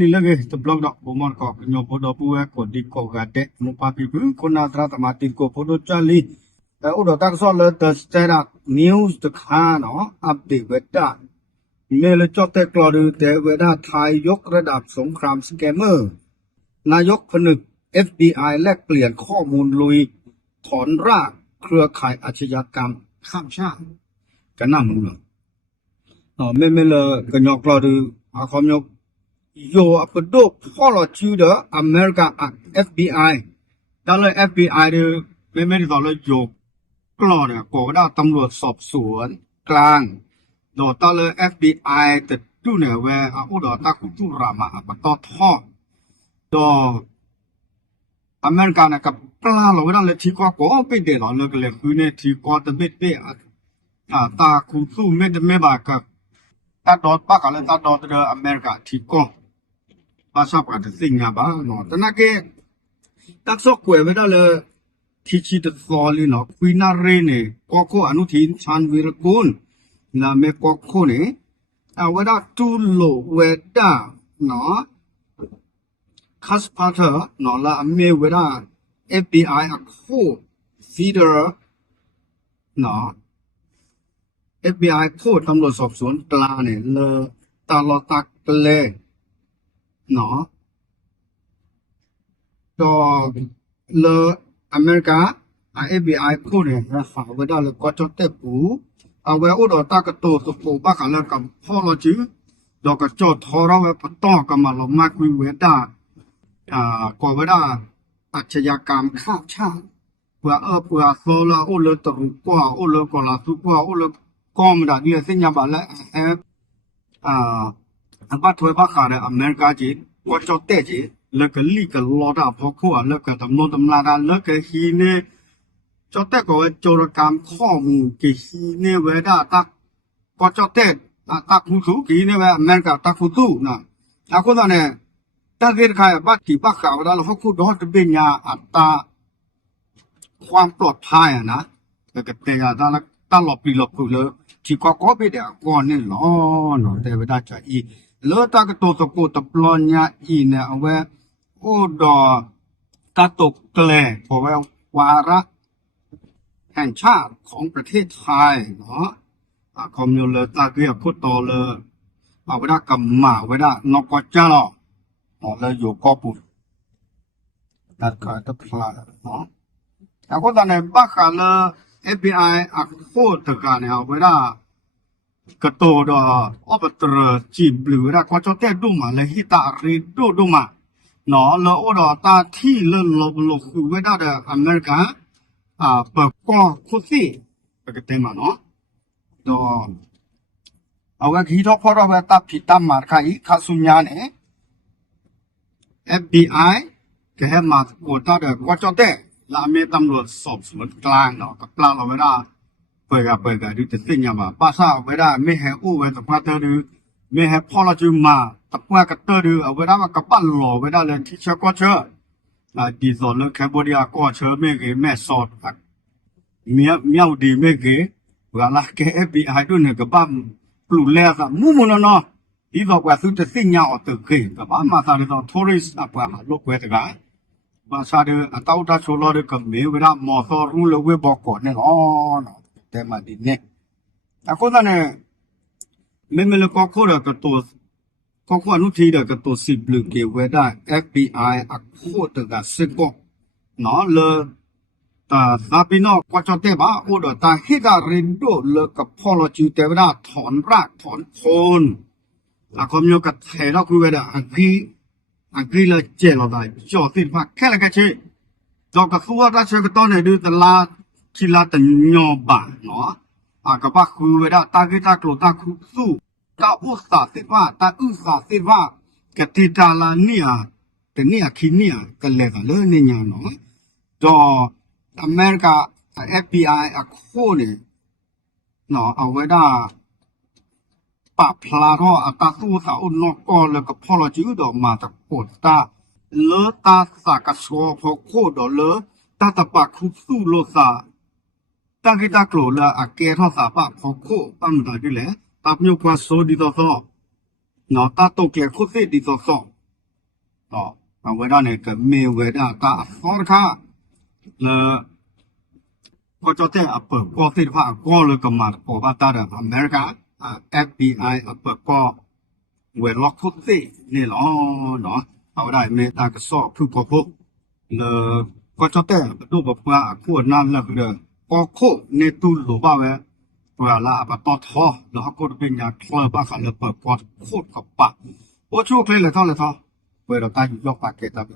nilage the blog dot bomon ko nyo podo puwe ko di ko gade mo papi bu ko na tra tamati ko podo chali udo tak so le the stand news the khan no update weda ne le chotte klo du de weda thai yok ระดับสงครามสแกมเมอร์นายกผนึก FBI แลกเปลี่ยนข้อมูลลุยถอนรากเครือข่ายอาชญากรรมข้ามชาติกันน่ามึงไม่เลยกันยกเราดูอาคอมยกโยอัปโดพอเราจูเดออเมริกา FBI ตอนเลย FBI ดูไม่ได้ตอนเลยโยกล้อเนี่ยก็ได้ตำรวจสอบสวนกลางโดยตอนเลย FBI แต่ดูเนี่ยเวออุดรตาคุตุรามาปตทอโดอเมริกาเนี่ยกับกล้าเราไม่ได้เลยที่ก็เป็นเด็กเราเลยก็เลยคือเนี่ยที่ก็จะไม่เป็นตาคุตุไม่บากับตาดอดปากอะไรตาดอดเดออเมริกาที่ก็ภาษาปากจะสิ่งอ่ะบ้าเนาะแต่นั่นแกตักซอกกวยไม่ได้เลยที่ชีตซอลีเนาะคุยนาเรเนี่ยก็อนุทินชาญวีรกูลนะเมก็เนี่ยเวลาตูโลเวด้าเนาะคัสพาเตอร์เนาะละเมเวลา FBI อะโคฟีเดอร์เนาะFBI โคตำรวจสอบสวนกลางเนี่ยเลตลอดตักเลยเนาะก็เลอเมริกา FBI โคเนี่ยนะฝากไว้ได้เลยก็จะเตปูเอาไว้อุดรตากระโตสปูปากกันแล้วกับพ่อเราจื้อดอกกระจอดทอเราไว้ปะต้อกันมาลงมากวิเวด้าก่อไว้ได้อาชญากรรมข้ามชาติเพื่อโซลาโอเลตรุกว่าโอเลกอลาสุกว่าโอเลก็ไม่ได้เนี่ยสิ่งอย่างแบบนั้นบัตรถวยบัตรขาดอเมริกาจีก็จะเตะจีแล้วก็ลีก็รอดพอขั้วแล้วก็ตำนวนตำลาดแล้วก็ฮีเนี่ยจะเตะก็โจรกรรมข้อมูลกี่ฮีเนี่ยเวด้าตักก็จะเตะตักผู้สูงกี่เนี่ยเวอเมริกาตักผู้สู้นะแล้วก็ตอนนี้ถ้าเกิดใครบัตรกี่บัตรขาวแล้วเขาพูดว่าจะเป็นยาอัตราความปลอดภัยนะแต่ก็แต่ตลอดปีหลบกูเลยที่ก็ไปเดี๋ยวก่อนนี่หรอเนาะแต่เวลาจะอีเลือดตากระโตตะโกตะปลอนยาอีเนี่ยเอาไว้โอ้ดอตาตกแกลเพราะว่าวาระแห่งชาติของประเทศไทยเนาะคอมมิวเลยตาเกียพุทโตเลยเอาไว้ได้กำมาไว้ได้นกจ้าหรอเลยอยู่ก็ปุ่นตัดขาดตะพลาเนาะแล้วก็ตอนนี้บ้าขาเลย FBI อักโคตรกันเนี่ยเอาไว้ได้กระโตดอบตรจีบหรือว่าก็จะเตะดูมาเลยฮิตารีดูมาเนาะแล้วโอ้ดอตาที่เลิศลบคือไว้ได้เดออเมริกาเปิดก็คุซี่ไปกันเต็มมาเนาะดอเอาไว้ที่ทอกพอเราไว้ตาผิดตามมาค่ะอีคาสุญญาเนี่ย FBI แกมาโกตาเดอก็จะเตะแล้วมีตำรวจสอบสวนกลางเนาะกับกลางเราไว้ได้เปิดกันดูจะสิ่งอย่างว่าภาษาไว้ได้ไม่ให้อู้ไว้แต่พาเตอร์ดูไม่ให้พ่อเราจึงมาแต่เมื่อกระเตอร์ดูเอาไว้ได้มากับปั้นหล่อไว้ได้เลยที่เชื่อก็เชื่อดีสอนเลยแคมโบเดียก็เชื่อไม่เกแม่สอดเมียวดีไม่เกเวลาแก FBI ด้วยเนี่ยกับบ้านปลุกแล้วสัมุ่งแล้วเนาะที่บอกว่าสุดจะสิ่งอย่างออกตึกเกกับบ้านมาตาเรื่องทัวริสต์ไปหาลูกเวทีกันภาษาเรื่องอัตราโชว์เราเรื่องกับเมียเวลามอสอรู้เลยเว็บบอกก่อนเนี่ยอ๋อแต่มาดีเนี่ยแต่ก็ตอนนี้ไม่เลยก็คู่เดียวกับตัวก็คู่อนุทีเดียวกับตัวสิบหรือเกี่ยวไว้ได้ FBI อักโคตรกับสิบก็เนาะเลยแต่ซาบิโนก็จะเตะบ้าโอ้เดี๋ยวแต่ฮิตารินโดเลยกับพ่อเราจูเตะไว้ได้ถอนรากถอนโคนแล้วก็มีกับเทเราคุยไว้ได้อังกฤษเลยเจ๋อเราได้จ่อติดมาแค่ละแค่เช่ดอกกับตัวราชกตอนเนี่ยดูแต่ละที่ละแต่ยอบานเนาะกับว่าคือเวลาตากิตากลัวตาคุสู้ตาอุตส่าห์สิว่าตาอุตส่าห์สิว่ากติตาลาเนี่ยแต่เนี่ยคิดเนี่ยกันเลยกันเลยเนี่ยเนาะจออเมริกา FBI อะโคเนี่ยเนาะเอาไว้ได้ปะพลาท่อตาสู้สาวอุนนก็เลยกับพ่อเราจื้อดอกมาตะโกดตาเลอตาสากชัวพอโคดเลอตาตะปะคุสู้โลซาตากิตากลัวเลยอาเกท่อสาปะพอโคปั้มได้ด้วยแหละตาเมียวกว่าโซดีต่อ နော်တာတော့ကခုစစ်ဒီတော့ဆောတော့ဝဲတာနေကမေဝဲတာတာဆောခါလာก็จะแต่เปิดก็สิว่าก็เลยก็มาพอว่าตาอเมริกาFBI เปิดก็เวลล็อกทุกสินี่หรอเนาะเอาได้เมตาก็สอบทุกพวกเลยก็จะแต่ดูแบบว่าขวดนั้นแล้วเลยก็โคในตู้หรือว่าเวลาละปะต่อท้อแล้วก็เป็นยาคลอบ้าขันเลยเปิดก็โคตรกับปะโอ้โชคเลยเลยท่อเวลาตายอยู่ยกปากเกตแบบ